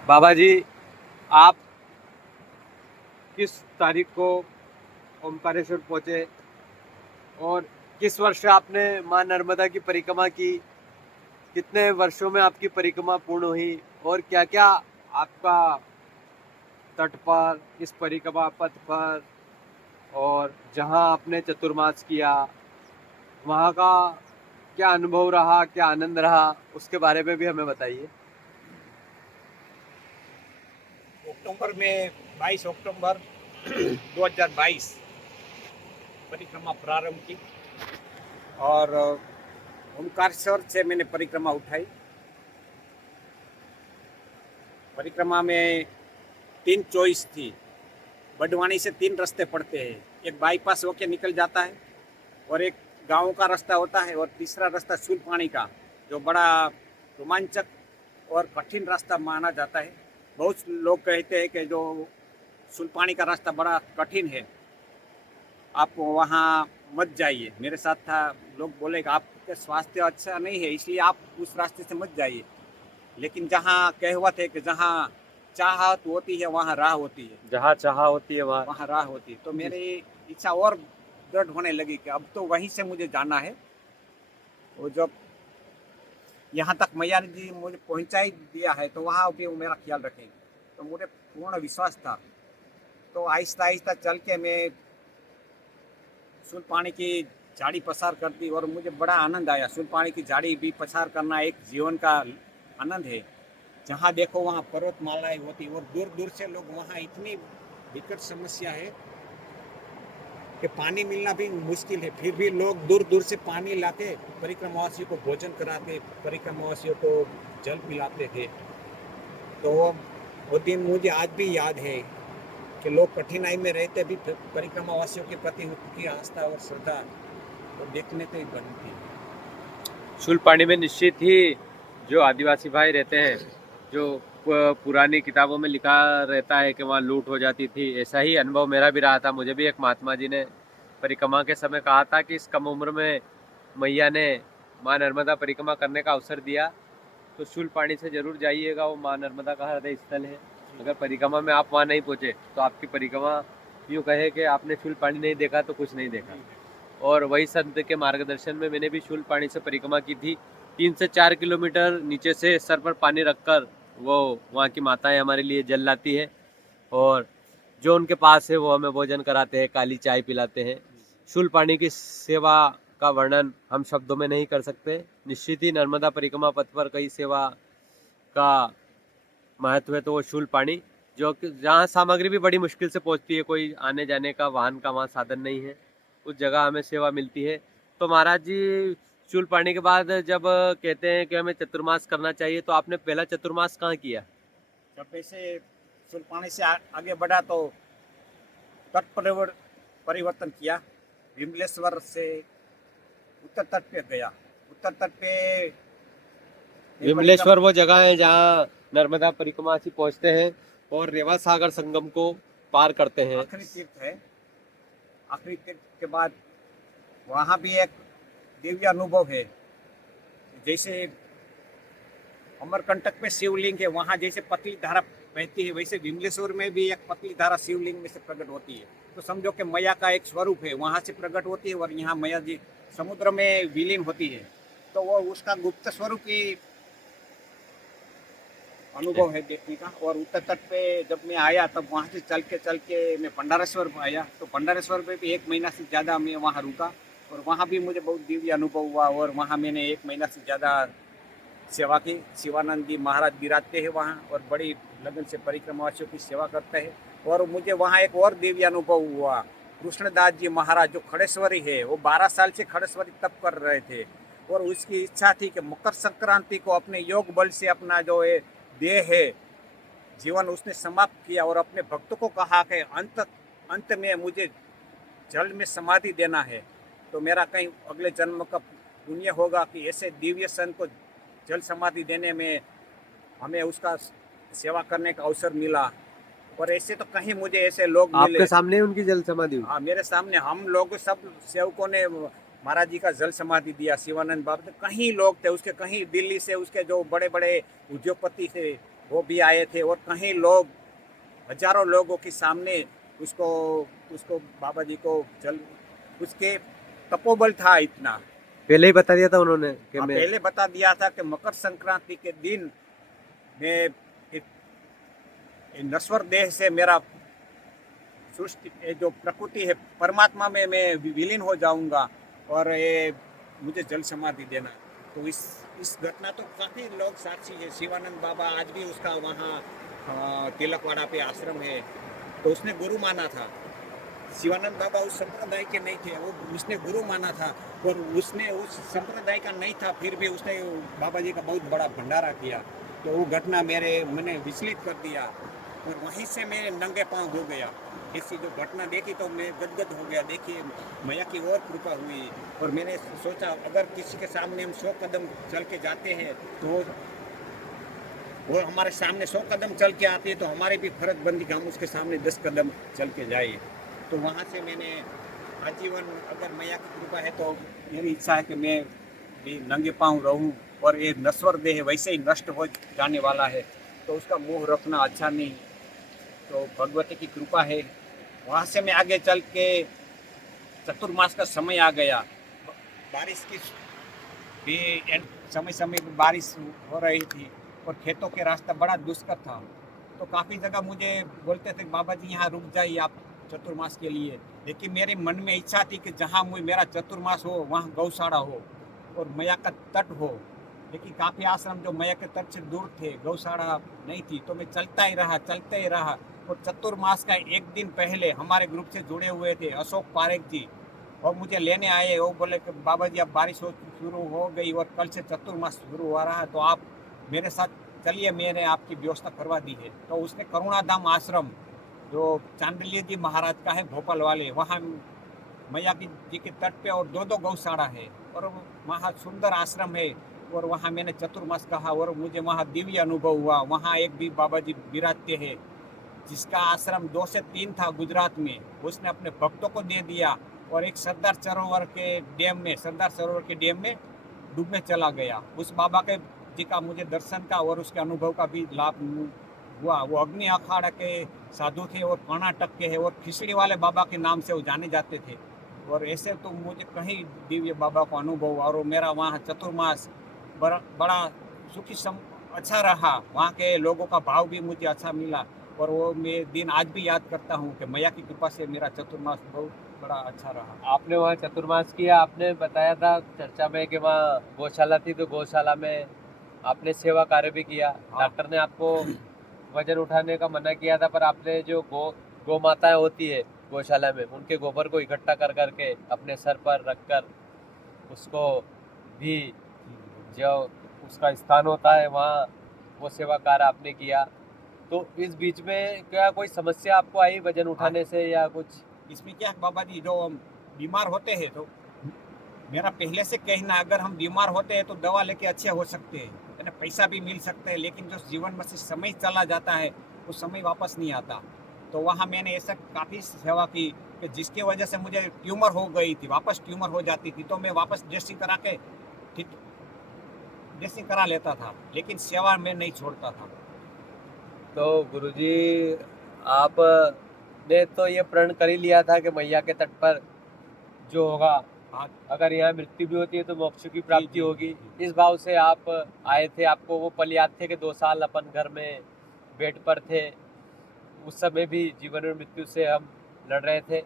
बाबा जी, आप किस तारीख को ओमकारेश्वर पहुंचे और किस वर्ष आपने माँ नर्मदा की परिक्रमा की? कितने वर्षों में आपकी परिक्रमा पूर्ण हुई और क्या क्या आपका तट पर, इस परिक्रमा पथ पर और जहां आपने चतुर्मास किया, वहां का क्या अनुभव रहा, क्या आनंद रहा, उसके बारे में भी हमें बताइए। अक्टूबर में 22 अक्टूबर 2022 परिक्रमा प्रारंभ की और ओमकारेश्वर से मैंने परिक्रमा उठाई। परिक्रमा में 3 चॉइस थी। बडवानी से 3 रास्ते पड़ते हैं। एक बाईपास होके निकल जाता है और एक गांव का रास्ता होता है और तीसरा रास्ता शूलपानी का, जो बड़ा रोमांचक और कठिन रास्ता माना जाता है। बहुत लोग कहते हैं कि जो शूलपानी का रास्ता बड़ा कठिन है, आप वहाँ मत जाइए। मेरे साथ था, लोग बोले कि आपके स्वास्थ्य अच्छा नहीं है इसलिए आप उस रास्ते से मत जाइए। लेकिन जहाँ कहावत है कि जहाँ चाहत होती है वहाँ राह होती है, जहाँ चाह होती है वहाँ। वहाँ राह होती है। तो जी। मेरी इच्छा और दृढ़ होने लगी कि अब तो वहीं से मुझे जाना है। वो जब यहाँ तक मैया जी मुझे पहुँचा ही दिया है तो वहाँ भी वो मेरा ख्याल रखेंगे, तो मुझे पूर्ण विश्वास था। तो आहिस्ता आहिस्ता चल के मैं शूलपानी की झाड़ी पसार कर दी और मुझे बड़ा आनंद आया। शूलपानी की झाड़ी भी पसार करना एक जीवन का आनंद है। जहाँ देखो वहाँ पर्वतमालाएं होती और दूर दूर से लोग, वहाँ इतनी विकट समस्या है कि पानी मिलना भी मुश्किल है, फिर भी लोग दूर दूर से पानी लाते, परिक्रमावासियों को भोजन कराते, परिक्रमावासियों को जल पिलाते थे। तो वो दिन मुझे आज भी याद है कि लोग कठिनाई में रहते भी परिक्रमावासियों के प्रति उनकी आस्था और श्रद्धा तो देखने तो ही बनती है। शूलपाणी में निश्चित ही जो आदिवासी भाई रहते हैं, जो पुरानी किताबों में लिखा रहता है कि वहाँ लूट हो जाती थी, ऐसा ही अनुभव मेरा भी रहा था। मुझे भी एक महात्मा जी ने परिक्रमा के समय कहा था कि इस कम उम्र में मैया ने माँ नर्मदा परिक्रमा करने का अवसर दिया, तो शूलपाणी से जरूर जाइएगा। वो माँ नर्मदा का हृदय स्थल है। अगर परिक्रमा में आप वहाँ नहीं पहुँचे तो आपकी परिक्रमा यूँ कहे कि आपने शूलपाणी नहीं देखा तो कुछ नहीं देखा। और वही संत के मार्गदर्शन में मैंने भी शूलपाणी से परिक्रमा की थी। 3 से 4 किलोमीटर नीचे से सर पर पानी रखकर वो वहाँ की माताएं हमारे लिए जल लाती है और जो उनके पास है वो हमें भोजन कराते हैं, काली चाय पिलाते हैं। शूलपाणी की सेवा का वर्णन हम शब्दों में नहीं कर सकते। निश्चित ही नर्मदा परिक्रमा पथ पर कई सेवा का महत्व है, तो वो शूलपाणी, जो कि जहाँ सामग्री भी बड़ी मुश्किल से पहुँचती है, कोई आने जाने का वाहन का वहाँ साधन नहीं है, उस जगह हमें सेवा मिलती है। तो महाराज जी, शूलपाणी के बाद जब कहते हैं कि हमें चतुर्मास करना चाहिए, तो आपने पहला चतुर्मास कहाँ किया? जब ऐसे शूलपानी से आगे बढ़ा तो तट परिवर्तन किया। विमलेश्वर से उत्तर तट पे गया। उत्तर तट पे परिक्रमा विमलेश्वर वो जगह है जहाँ नर्मदा परिक्रमा से पहुँचते हैं और रेवा सागर संगम को पार करते हैं। आखिरी तीर्थ है। आखिरी तीर्थ के बाद वहाँ भी एक दिव्य अनुभव है। जैसे अमरकंटक में शिवलिंग है, वहाँ जैसे पतली धारा बहती है, वैसे विमलेश्वर में भी एक पतली धारा शिवलिंग में से प्रकट होती है। तो समझो कि मैया का एक स्वरूप है, वहाँ से प्रकट होती है और यहाँ मैया जी समुद्र में विलीन होती है। तो वो उसका गुप्त स्वरूप ही अनुभव है देखने का। और उत्तर तट पे जब मैं आया तब वहाँ से चल के मैं भंडारेश्वर आया। तो भंडारेश्वर पे भी 1 महीना से ज़्यादा मैं वहाँ रुका और वहाँ भी मुझे बहुत दिव्य अनुभव हुआ। और वहाँ मैंने 1 महीना से ज़्यादा सेवा की। शिवानंद जी महाराज विराजते हैं वहाँ और बड़ी लगन से परिक्रमावासियों की सेवा करते हैं। और मुझे वहाँ एक और दिव्य अनुभव हुआ। कृष्णदास जी महाराज जो खड़ेश्वरी है, वो 12 साल से खड़ेश्वरी तप कर रहे थे और उसकी इच्छा थी कि मकर संक्रांति को अपने योग बल से अपना जो है देह है जीवन उसने समाप्त किया और अपने भक्तों को कहा कि अंत में मुझे जल में समाधि देना है। तो मेरा कहीं अगले जन्म का पुण्य होगा कि ऐसे दिव्य संत को जल समाधि देने में हमें उसका सेवा करने का अवसर मिला। और ऐसे तो कहीं मुझे ऐसे लोग आपके मिले। सामने ही उनकी जल समाधि हुई? हाँ, मेरे सामने हम लोग सब सेवकों ने महाराज जी का जल समाधि दिया। शिवानंद बाबा, कहीं लोग थे उसके, कहीं दिल्ली से उसके जो बड़े बड़े उद्योगपति थे वो भी आए थे, और कहीं लोग, हजारों लोगों के सामने उसको उसको बाबा जी को जल, उसके तपोबल था इतना। पहले ही बता दिया था उन्होंने कि हाँ, मैं। पहले बता दिया था कि मकर संक्रांति के दिन मैं एक नश्वर देह से मेरा सृष्टि, ये जो प्रकृति है परमात्मा में मैं विलीन हो जाऊंगा, और ये मुझे जल समाधि देना। तो इस घटना तो काफी लोग साक्षी है। शिवानंद बाबा आज भी उसका वहाँ तिलकवाड़ा पे आश्रम है, तो उसने गुरु माना था। शिवानंद बाबा उस संप्रदाय के नहीं थे, वो उसने गुरु माना था, और उसने उस संप्रदाय का नहीं था, फिर भी उसने बाबा जी का बहुत बड़ा भंडारा किया। तो वो घटना मैंने विचलित कर दिया, और वहीं से मैं नंगे पांव हो गया। ऐसी जो घटना देखी तो मैं गदगद हो गया। देखिए, मैया की और कृपा हुई, और मैंने सोचा अगर किसी के सामने हम 100 कदम चल के जाते हैं तो वो हमारे सामने 100 कदम चल के आती है, तो हमारी भी फर्ज बनती कि हम उसके सामने 10 कदम चल के जाए। तो वहाँ से मैंने आजीवन, अगर मैया की कृपा है तो मेरी इच्छा है कि मैं भी नंगे पाँव रहूं, और ये नश्वर देह वैसे ही नष्ट हो जाने वाला है, तो उसका मोह रखना अच्छा नहीं। तो भगवती की कृपा है। वहाँ से मैं आगे चल के, चतुर्मास का समय आ गया, बारिश की भी समय समय पर बारिश हो रही थी, और खेतों के रास्ता बड़ा दुष्कर था। तो काफ़ी जगह मुझे बोलते थे बाबा जी यहाँ रुक जाइए आप चतुर्मास के लिए, लेकिन मेरे मन में इच्छा थी कि जहाँ मेरा चतुर्मास हो वहाँ गौशाला हो और मैया का तट हो। लेकिन काफ़ी आश्रम जो मैया के तट से दूर थे, गौशाला नहीं थी, तो मैं चलते ही रहा। और चतुर्मास का एक दिन पहले हमारे ग्रुप से जुड़े हुए थे अशोक पारेख जी, और मुझे लेने आए। वो बोले कि बाबा जी अब बारिश शुरू हो गई और कल से चतुर्मास शुरू हो रहा है, तो आप मेरे साथ चलिए, मैंने आपकी व्यवस्था करवा दी है। तो उसने करुणाधाम आश्रम जो चांदलिया जी महाराज का है भोपाल वाले, वहाँ मैया जी के तट पे और 2 गौशाला है, और वहाँ सुंदर आश्रम है। और वहाँ मैंने चतुर्मास कहा, और मुझे वहाँ दिव्य अनुभव हुआ। वहाँ एक भी बाबा जी विराजते हैं, जिसका आश्रम 2 से 3 था गुजरात में, उसने अपने भक्तों को दे दिया, और एक सरदार सरोवर के डैम में डूबने चला गया। उस बाबा के जी का मुझे दर्शन का और उसके अनुभव का भी लाभ हुआ। वो अग्नि अखाड़ा के साधु थे, और कर्नाटक के हैं, और खिचड़ी वाले बाबा के नाम से वो जाने जाते थे। और ऐसे तो मुझे कहीं दिव्य बाबा को अनुभव, और मेरा वहाँ चतुर्मास बड़ा सुखी अच्छा रहा। वहाँ के लोगों का भाव भी मुझे अच्छा मिला, और वो मैं दिन आज भी याद करता हूँ कि मैया की कृपा से मेरा चतुर्मास बहुत बड़ा अच्छा रहा। आपने वहाँ चतुर्मास किया, आपने बताया था चर्चा में कि वहाँ गौशाला थी, तो गौशाला में आपने सेवा कार्य भी किया। हाँ। डॉक्टर ने आपको वजन उठाने का मना किया था, पर आपने जो गौ माताएं होती है गौशाला में, उनके गोबर को इकट्ठा कर करके अपने सर पर रखकर उसको भी, जो उसका स्थान होता है वहाँ, वो सेवा कार्य आपने किया। तो इस बीच में क्या कोई समस्या आपको आई वजन उठाने से या कुछ? इसमें क्या है बाबा जी, जो हम बीमार होते हैं तो मेरा पहले से कहना, अगर हम बीमार होते हैं तो दवा लेके अच्छे हो सकते हैं, है ना, पैसा भी मिल सकता है, लेकिन जो जीवन में से समय चला जाता है वो समय वापस नहीं आता। तो वहाँ मैंने ऐसा काफ़ी सेवा की कि जिसकी वजह से मुझे ट्यूमर हो गई थी, वापस ट्यूमर हो जाती थी, तो मैं वापस ड्रेसिंग करा के ठीक ड्रेसिंग करा लेता था, लेकिन सेवा में नहीं छोड़ता था। तो गुरुजी, आपने तो ये प्रण कर ही लिया था कि मैया के तट पर जो होगा, हाँ अगर यहाँ मृत्यु भी होती है तो मोक्ष की प्राप्ति जी, होगी। जी। इस भाव से आप आए थे। आपको वो पल याद थे कि 2 साल अपन घर में बेड पर थे, उस समय भी जीवन और मृत्यु से हम लड़ रहे थे,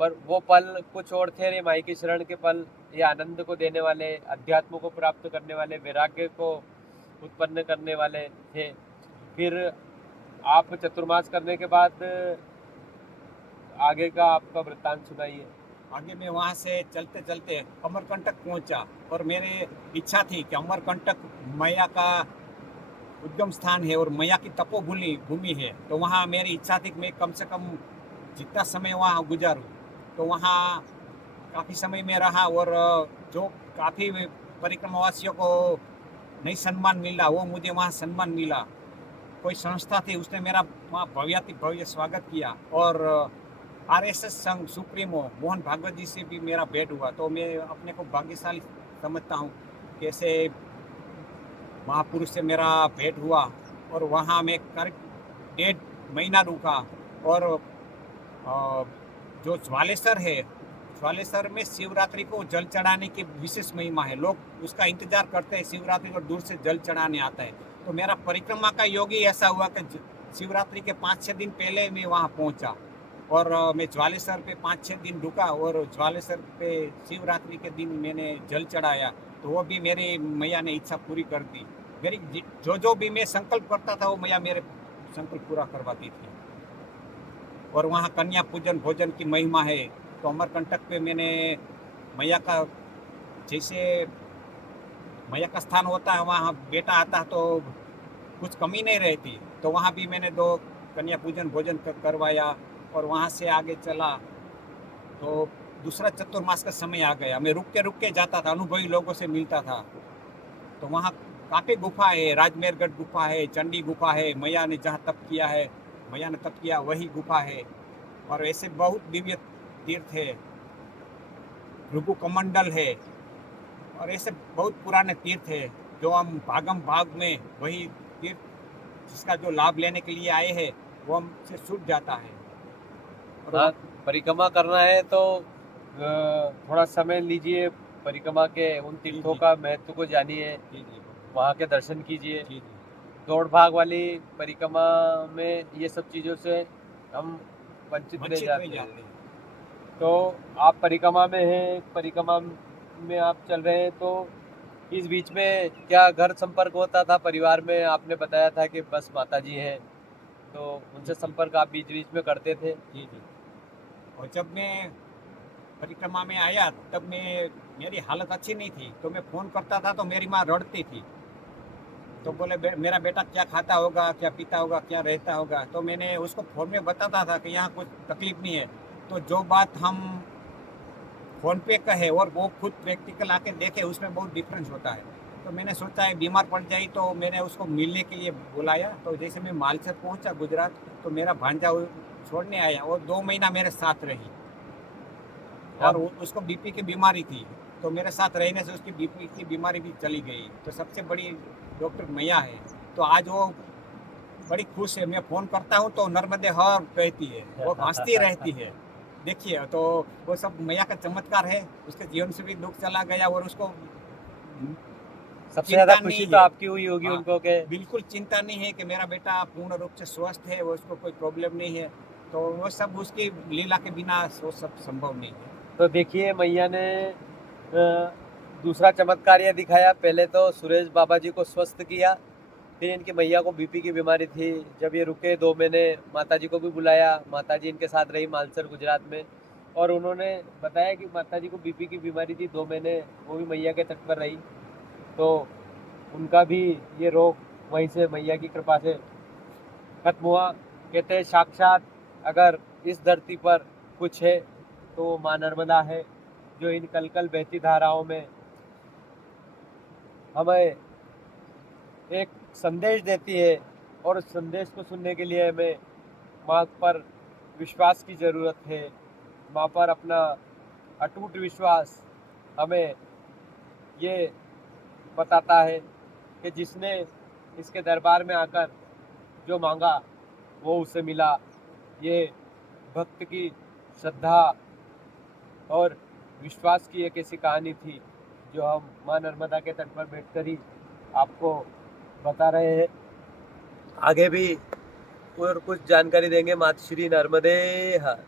पर वो पल कुछ और थे। रे माई की शरण के पल, ये आनंद को देने वाले, अध्यात्म को प्राप्त करने वाले, वैराग्य को उत्पन्न करने वाले थे। फिर आप चतुर्मास करने के बाद आगे का आपका वृत्तांत सुनाइए। आगे मैं वहाँ से चलते चलते अमरकंटक पहुँचा, और मेरी इच्छा थी कि अमरकंटक मैया का उद्गम स्थान है और मैया की तपोभूमि भूमि है। तो वहाँ मेरी इच्छा थी कि मैं कम से कम जितना समय वहाँ गुजारूँ। तो वहाँ काफ़ी समय में रहा, और जो काफ़ी परिक्रमावासियों को नहीं सम्मान मिला, वो मुझे वहाँ सम्मान मिला। कोई संस्था थी, उसने मेरा वहाँ भव्याति भव्य स्वागत किया, और आरएसएस संघ सुप्रीमो मोहन भागवत जी से भी मेरा भेंट हुआ। तो मैं अपने को भाग्यशाली समझता हूँ, कैसे महापुरुष से मेरा भेंट हुआ। और वहाँ मैं करीब 1.5 महीना रुका। और जो ज्वालेसर है, ज्वालेसर में शिवरात्रि को जल चढ़ाने की विशेष महिमा है। लोग उसका इंतजार करते हैं, शिवरात्रि को दूर से जल चढ़ाने आता है। तो मेरा परिक्रमा का योग ही ऐसा हुआ कि शिवरात्रि के 5-6 दिन पहले मैं वहाँ पहुँचा। और मैं ज्वालेसर पे 5-6 दिन रुका और ज्वालेसर पे शिवरात्रि के दिन मैंने जल चढ़ाया। तो वो भी मेरी मैया ने इच्छा पूरी कर दी। मेरी जो भी मैं संकल्प करता था वो मैया मेरे संकल्प पूरा करवाती थी। और वहाँ कन्या पूजन भोजन की महिमा है। तो अमरकंटक पे मैंने मैया का, जैसे मैया का स्थान होता है वहाँ बेटा आता है तो कुछ कमी नहीं रहती। तो वहाँ भी मैंने 2 कन्या पूजन भोजन करवाया। और वहाँ से आगे चला तो दूसरा चतुर्मास का समय आ गया। मैं रुक के जाता था, अनुभवी लोगों से मिलता था। तो वहाँ काफ़ी गुफा है, राजमेरगढ़ गुफा है, चंडी गुफा है, मैया ने जहाँ तप किया है, मैया ने तप किया वही गुफा है। और ऐसे बहुत दिव्य तीर्थ है, भृगु कमंडल है। और ऐसे बहुत पुराने तीर्थ है जो हम भागम भाग में वही तीर्थ जिसका जो लाभ लेने के लिए आए हैं वो हमसे छूट जाता है। और हाँ, परिक्रमा करना है तो थोड़ा समय लीजिए, परिक्रमा के उन तीर्थों जी। का महत्व को जानिए, जी जी वहाँ के दर्शन कीजिए। जी जी दौड़ भाग वाली परिक्रमा में ये सब चीज़ों से हम वंचित रह वंचित रह जाते जाते हैं। हैं। तो आप परिक्रमा में हैं, परिक्रमा में आप चल रहे हैं, तो इस बीच में क्या घर संपर्क होता था परिवार में? आपने बताया था कि बस माताजी हैं, तो उनसे जी संपर्क आप बीच बीच में करते थे? जी जी। और जब मैं परिक्रमा में आया तब मेरी हालत अच्छी नहीं थी। तो मैं फ़ोन करता था तो मेरी माँ रड़ती थी। तो बोले मेरा बेटा क्या खाता होगा, क्या पीता होगा, क्या रहता होगा। तो मैंने उसको फ़ोन में बताता था कि यहाँ कुछ तकलीफ नहीं है। तो जो बात हम फ़ोन पे कहे और वो खुद प्रैक्टिकल आके देखे उसमें बहुत डिफरेंस होता है। तो मैंने सोचा है बीमार पड़ जाई तो मैंने उसको मिलने के लिए बुलाया। तो जैसे मैं मालसर पहुंचा गुजरात तो मेरा भांजा छोड़ने आया और 2 महीना मेरे साथ रही। और उसको बीपी की बीमारी थी। तो मेरे साथ रहने से उसकी बीपी की बीमारी भी चली गई। तो सबसे बड़ी डॉक्टर मैया है। तो आज वो बड़ी खुश है। मैं फ़ोन करता हूँ तो नर्मदे हर कहती है, वो हंसती रहती है। देखिए तो वो सब मैया का चमत्कार है। उसके जीवन से भी दुख चला गया और उसको सबसे ज़्यादा चिंता खुशी नहीं तो है। आपकी हुई होगी हाँ, उनको कि बिल्कुल चिंता नहीं है कि मेरा बेटा पूर्ण रूप से स्वस्थ है, वो उसको कोई प्रॉब्लम नहीं है। तो वो सब उसकी लीला के बिना वो सब संभव नहीं है। तो देखिए मैया ने दूसरा चमत्कार ये दिखाया। पहले तो सुरेश बाबा जी को स्वस्थ किया, फिर इनकी मैया को बीपी की बीमारी थी। जब ये रुके 2 महीने, माताजी को भी बुलाया, माताजी इनके साथ रही मानसर गुजरात में। और उन्होंने बताया कि माताजी को बीपी की बीमारी थी, 2 महीने वो भी मैया के तट पर रही। तो उनका भी ये रोग वहीं से मैया की कृपा से खत्म हुआ। कहते हैं साक्षात अगर इस धरती पर कुछ है तो वो माँ नर्मदा है, जो इन कल कल बहती धाराओं में हमें एक संदेश देती है। और उस संदेश को सुनने के लिए हमें माँ पर विश्वास की ज़रूरत है। माँ पर अपना अटूट विश्वास हमें ये बताता है कि जिसने इसके दरबार में आकर जो मांगा वो उसे मिला। ये भक्त की श्रद्धा और विश्वास की एक ऐसी कहानी थी जो हम माँ नर्मदा के तट पर बैठकर ही आपको बता रहे हैं। आगे भी और कुछ जानकारी देंगे। मातश्री नर्मदे हर।